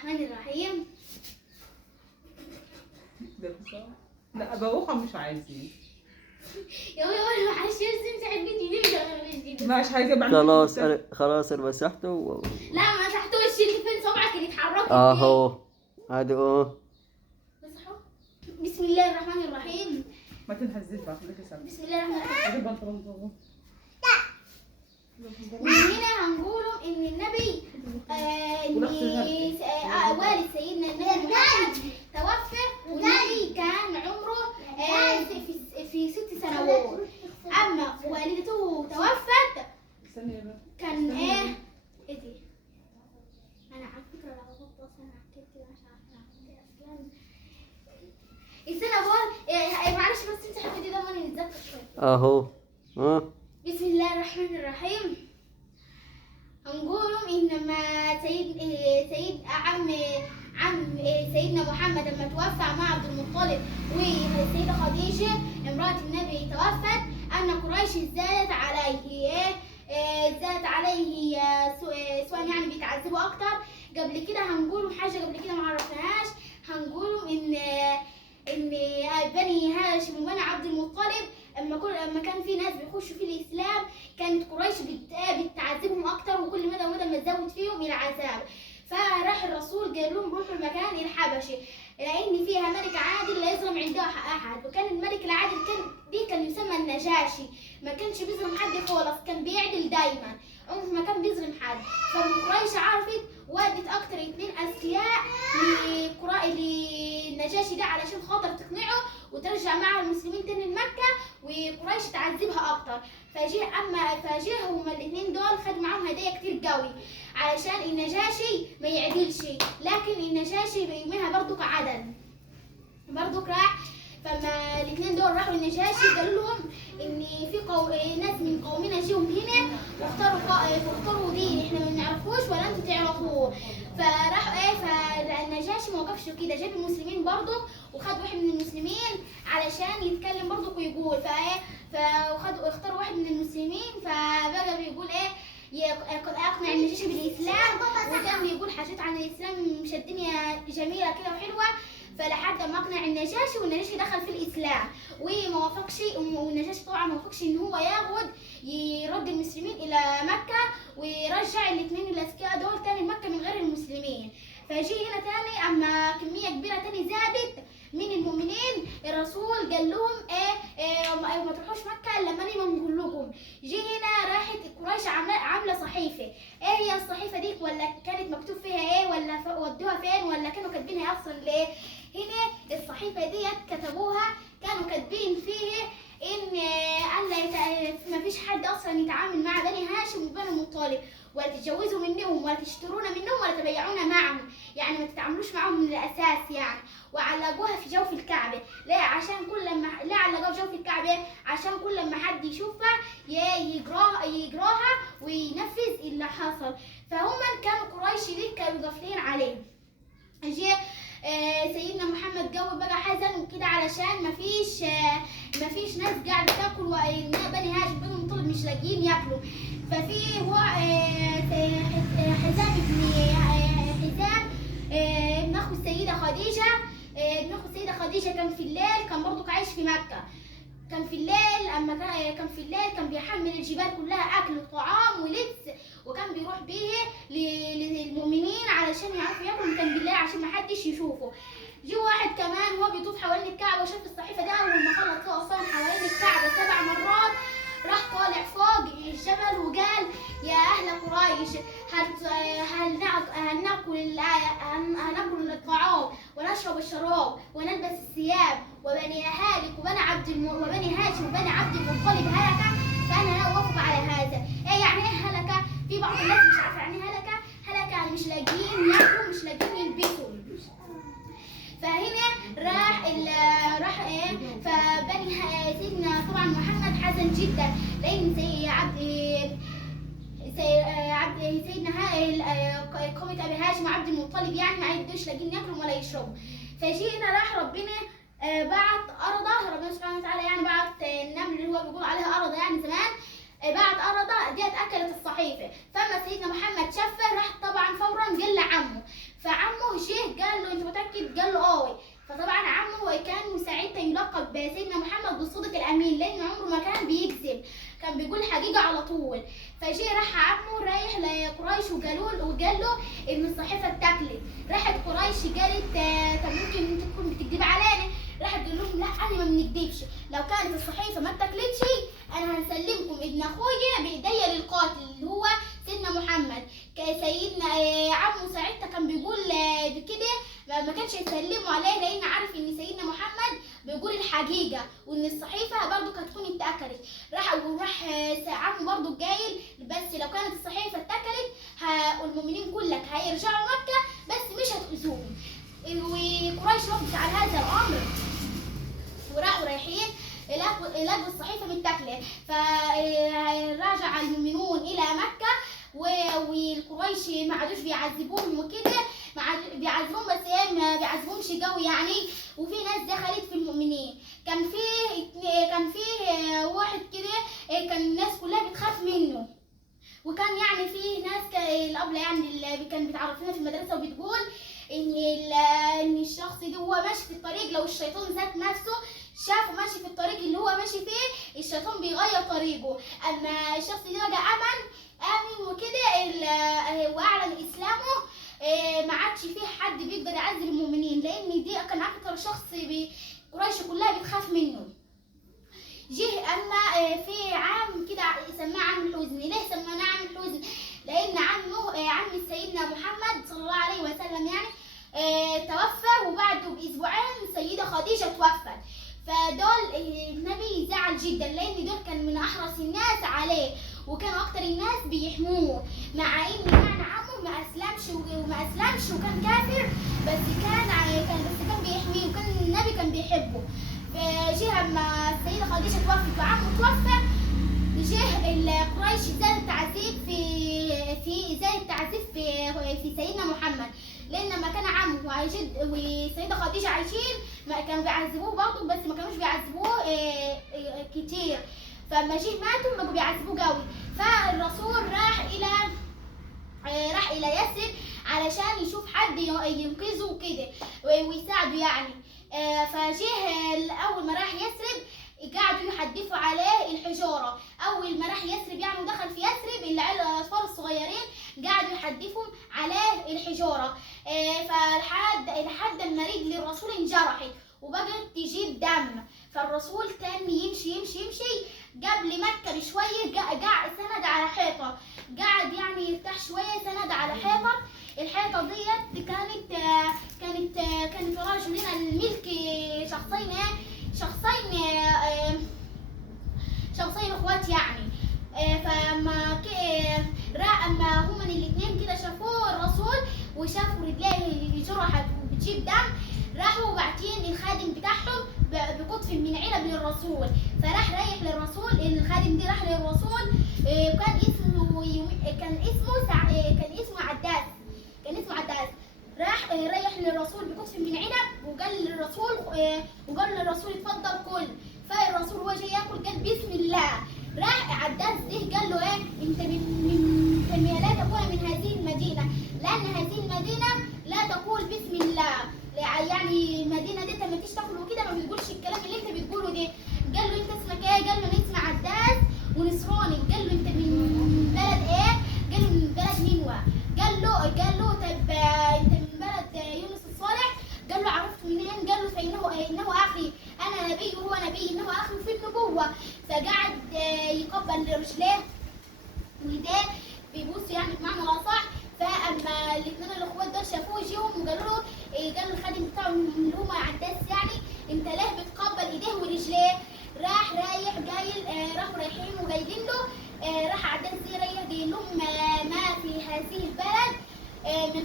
الرحمن الرحيم. لا ابوها مش عايزين. يا ولد معلش انت عندي ليه مش حاجه بعمل. خلاص انا مسحته لا ما مسحتوش، اللي فين صبعك اللي اتحركت اهو هذا مسحه. بسم الله الرحمن الرحيم. ما تنهزش بقى خليك سامع. بسم الله الرحمن الرحيم. هذا البنطلون ده. من هنا هنقولوا ان النبي والد سيدنا النبي محمد توفى، والنبي كان عمره في 6 سنوات. اما والدته توفت كان ايه دي. انا على فكره لو غلطت اصلا حكيت كده مش عارفه اصلا. السنه بقول معلش بس انت حكيتي ده وانا نتذكر شويه اهو بسم الله الرحمن الرحيم. هنقولوا ان لما عم سيدنا محمد لما توفى مع عبد المطلب والسيدة خديجة امرأة النبي توفت، ان قريش زادت عليه سواء يعني بيتعذبوا اكتر. قبل كده هنقولوا حاجة قبل كده ما عرفناهاش، هنقولوا ان بني هاشم وبني عبد المطلب اما كان في ناس بيخشوا في الاسلام كانت قريش بتعذبهم اكتر، وكل مدى ما تزود فيهم العذاب. فراح الرسول قال لهم روحوا المكان الحبشي لان فيها ملك عادل لا يظلم عنده احد. وكان الملك العادل كان يسمى النجاشي، ما كانش بيظلم حد خالص، كان بيعدل دايما، عمره ما كان بيظلم حد. فقريش عرفت ودت اكتر 2 اذكياء للنجاشي ده علشان خاطر تقنعه وترجع مع المسلمين تاني لمكه، وقريش تعذبها اكتر. فجيهم الاثنين دول خدوا معاهم هدايا كتير قوي علشان النجاشي ما يعدلش، لكن النجاشي بيومها برضك عدل برضك راح. فما الاثنين دول راحوا للنجاشي قالوا لهم ان في ناس من قومنا جيهم هنا واختاروا دين احنا ما بنعرفوش ولا انتوا تعرفوه. فراحوا فالنجاشي ما وقفش كده، جاب المسلمين برضه وخد واحد من المسلمين علشان يتكلم برضه ويقول اختاروا واحد من المسلمين. فبقى بيقول اقنع النجاشي بالاسلام، وكان بيقول حاجات عن الاسلام مش الدنيا جميله كده وحلوه. فلحد ما اقنع النجاشي والنجاشي دخل في الاسلام وما وافقش، والنجاشي طبعا ما وافقش ان هو يرد المسلمين الى مكه ويرجع الاثنين الاذكياء دول تاني لمكه من غير المسلمين. فجي هنا تاني اما كميه كبيره تاني زادت من المؤمنين، الرسول قال لهم ما تروحوش مكه الا لما انا نقول لكم. جي هنا راحت قريش عامله صحيفه، هي الصحيفه دي ولا كانت مكتوب فيها ولا ودوها فين ولا كانوا كاتبينها اصلا ليه؟ هنا الصحيفه ديت كتبوها كانوا كاتبين فيه ان ما فيش حد اصلا يتعامل مع بني هاشم وبني المطلب، ولا تتجوزوا منهم ولا تشترونا منهم ولا تبيعونا معهم، يعني ما تتعاملوش معهم من الاساس يعني. وعلقوها في جوف الكعبه، ليه؟ عشان ليه علقوها في جوف الكعبه؟ عشان كل لما حد يشوفها يجراها وينفذ اللي حصل. فهم كانوا قريش دي كانوا غافلين عليه. جه سيدنا محمد جو بقى حزن وكده علشان مفيش ناس قاعده تاكل، بني هاشم بني المطلب مش لاقيين ياكلوا. ففي هو حزام ابن اخو السيده خديجه، ابن اخو السيده خديجه كان في الليل كان برضو عايش في مكه. كان في الليل كان بيحمل الجبال كلها اكل وطعام ولبس، وكان بيروح بيه للمؤمنين علشان يعرفوا ياكلوا كان بالليل عشان ما حدش يشوفه. جه واحد كمان وهو بيطوف حوالين الكعبه وشاف الصحيفه دي، اول ما خلص وقفان حوالين الكعبه 7 مرات راح طالع فوق الجبل وقال يا اهل قريش هل ناكل الطعام ونشرب الشراب ونلبس الثياب وبني هالك وبني هاشم وبني عبد المطلب هلكه، فانا لا اوافق على هذا. يعني ايه هلكه؟ في بعض الناس مش عارفه يعني ايه هلكه يعني مش لاقيين ياكلوا مش لاقيين يلبسوا. فهنا راح فبني سيدنا طبعا محمد حزن جدا لان سيدنا قومة ابي هاشم وعبد المطلب يعني ما عندوش لاقيين ياكلوا ولا يشربوا. فجينا راح ربنا بعت أرضة، ربنا سبحانه وتعالى يعني بعت النمل اللي هو بيقول عليها أرضة يعني زمان، بعت أرضة ديت أكلت الصحيفة. فما سيدنا محمد شافها راح طبعا فورا قال لعمه، فعمه قريش وقال له ان الصحيفه اتاكلت. راحت قريش قالت طب ممكن انت تكون بتكذب علينا. راحت قال لهم لا انا ما بنكذبش، لو كانت الصحيفه ما اتاكلتش انا هنسلمكم ابن اخويا بايديا للقاتل اللي هو سيدنا محمد. سيدنا عمه ساعتها كان بيقول بكده ما كانش يسلموا عليه لان عارف ان سيدنا محمد بيقول الحقيقه وان الصحيفه برضه كانت تكون اتاكلت. راح عمه برضه قايل بس لو كانت الصحيفه اتاكلت المؤمنين كلك هيرجعوا مكه بس مش هتؤذوهم. وقريش ردت على هذا الامر وراحوا رايحين لقوا الصحيفه متاكله. فرجع المؤمنون الى مكه والقريش ما عادوش بيعذبوهم وكده، بيعذبوهم بس ما بيعذبوهمش قوي يعني. وفي ناس دخلت في المؤمنين، كان فيه واحد كده كان الناس كلها بتخاف منه. وكان يعني في ناس الابله يعني اللي كانت بتعرف لنا في المدرسه وبتقول ان الشخص ده هو ماشي في الطريق لو الشيطان ذات نفسه شافه ماشي في الطريق اللي هو ماشي فيه الشيطان بيغير طريقه. اما الشخص ده بقى امن وكده واعلن اسلامه ما عادش فيه حد بيقدر يعذب المؤمنين لان دي كان اكتر شخص قريش كلها بتخاف منه. جه اما في عام كده سماه عام الحزن. ليه سماه عام الحزن؟ لان عم سيدنا محمد صلى الله عليه وسلم يعني توفى وبعده باسبوعين السيده خديجه توفت. فدول النبي زعل جدا لان دول كان من احرص الناس عليه وكانوا اكتر الناس بيحموه، مع ان يعني عمه ما اسلمش وكان كافر بس كان بيحميه وكان النبي كان بيحبه. فجه اما السيده خديجه توفت وعمه توفى جه قريش زاد التعذيب في سيدنا محمد لان لما كان عمه والسيده خديجه عايشين ما كانوا بيعذبوه برضه بس ما كانوش بيعذبوه كتير. فلما جه ماتوا بقوا بيعذبوه قوي. فالرسول راح الى يثرب علشان يشوف حد ينقذه وكده ويساعده يعني. فجه اول ما راح يثرب قعدوا يحدفوا عليه الحجاره. اول ما راح يثرب يعني ودخل في يثرب الاطفال الصغيرين قعدوا يحدفوا عليه الحجاره. لحد ما رجل الرسول انجرحت وبقت تجيب دم. فالرسول كان يمشي قبل مكه بشويه قعد سند على حيطه، قعد يعني يرتاح شويه سند على حيطه. الحيطه ديت كانت رجلين الملك شخصين اخوات يعني. اما هما الاثنين كده شافوه الرسول وشافوا رجليه جرحت وبتجيب دم راحوا باعتين الخادم بتاعهم بقطف من علب للرسول. فراح رايح للرسول الخادم دي راح للرسول كان اسمه عداس. راح رايح للرسول بقطف من علب وقال للرسول اتفضل كل. فالرسول هو جاي ياكل قال بسم الله. راح عداس ده قال له انت لا تكون من هذه المدينه لان هذه المدينه لا تقول بسم الله. يعني المدينه دي لما تيجي تاكل وكده ما بتقولش الكلام اللي انت بتقوله ده. قال له انت اسمك ايه؟ قال له انا اسمي عداس ونصراني. قال له انت من بلد ايه؟ قال له من بلد نينوى. قال له طب انت من بلد يونس الصالح؟ قال له عرفت منين؟ قال له فانه اخي انا نبي وهو نبي انه اخي في النبوه. فقعد يقبل رجليه ويديه بيبوسوا يعني بمعنى الاصح. فاما الاثنين الاخوات دول شافوه جيهم وقالوا له قال الخادم بتاعه اللي هو عداس يعني انت ليه بتقبل ايديه ورجليه؟ راحوا رايحين وجايين له. راح عداس رايح جاي لهم ما في هذه البلد من